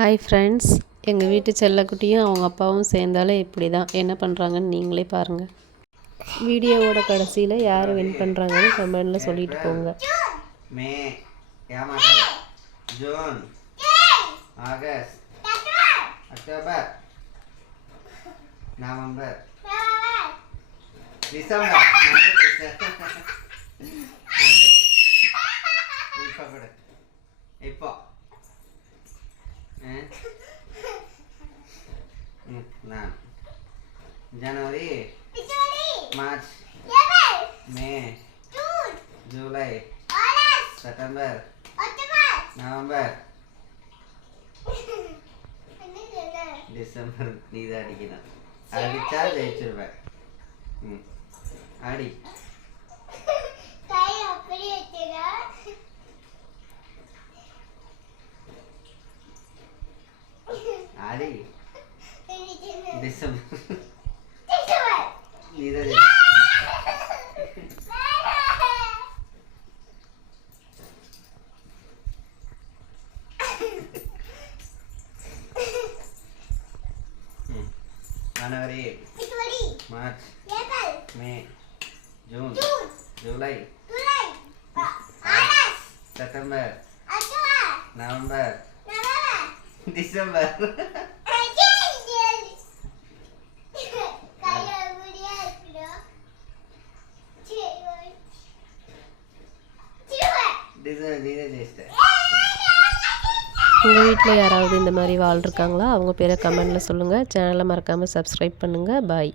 Hi friends, எங்கள் வீட்டு செல்லக்குட்டியும் அவங்க அப்பாவும் சேர்ந்தாலே இப்படி தான். என்ன பண்ணுறாங்கன்னு நீங்களே பாருங்கள். வீடியோவோட கடைசியில் யார் வின் பண்ணுறாங்கன்னு கமெண்டில் சொல்லிட்டு போங்க. May, June, August, October, November, December. இப்போ நான் ஜனவரி, மார்ச், மே, ஜூலை, செப்டம்பர், நவம்பர், டிசம்பர். நீ தான் அடிக்கணும். அடிச்சா ஜெயிச்சிருவேன். அடி. அடி. டிசம்பர். நீ தான் ஜனவரி, மார்ச், மே, ஜூன், ஜூலை, செப்டம்பர், நவம்பர், டிசம்பர். உங்கள் வீட்டில் யாராவது இந்த மாதிரி வாழ் இருக்காங்களா? அவங்க பேரை கமெண்டில் சொல்லுங்கள். சேனலை மறக்காமல் சப்ஸ்கிரைப் பண்ணுங்கள். பாய்.